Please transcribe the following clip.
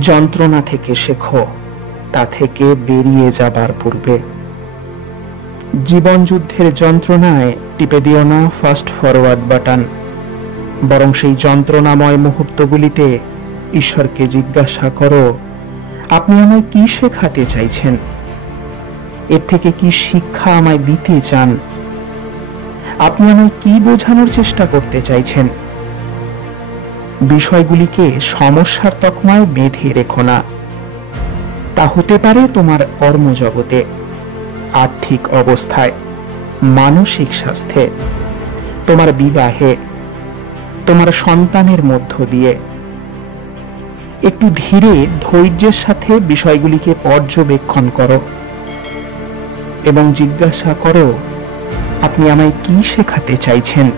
যন্ত্রণা থেকে শেখো, তা থেকে বেরিয়ে যাবার পূর্বে। জীবন যুদ্ধের যন্ত্রণায় টিপে দিও না ফাস্ট ফরওয়ার্ড বাটন, বরং সেই যন্ত্রণাময় মুহূর্তগুলিতে ঈশ্বরকে জিজ্ঞাসা করো, আপনি আমায় কি শেখাতে চাইছেন? এর থেকে কি শিক্ষা আমায় দিতে চান? আপনি আমায় কি বোঝানোর চেষ্টা করতে চাইছেন? বিষয়গুলিকে সমস্যার তকমায় বেঁধে রেখো না। তা হতে পারে তোমার কর্মজগতে, আর্থিক অবস্থায়, মানসিক স্বাস্থ্যে, তোমার বিবাহে, তোমার সন্তানের মধ্য দিয়ে। একটু ধীরে ধৈর্যের সাথে বিষয়গুলিকে পর্যবেক্ষণ করো এবং জিজ্ঞাসা করো, আপনি আমায় কি শেখাতে চাইছেন?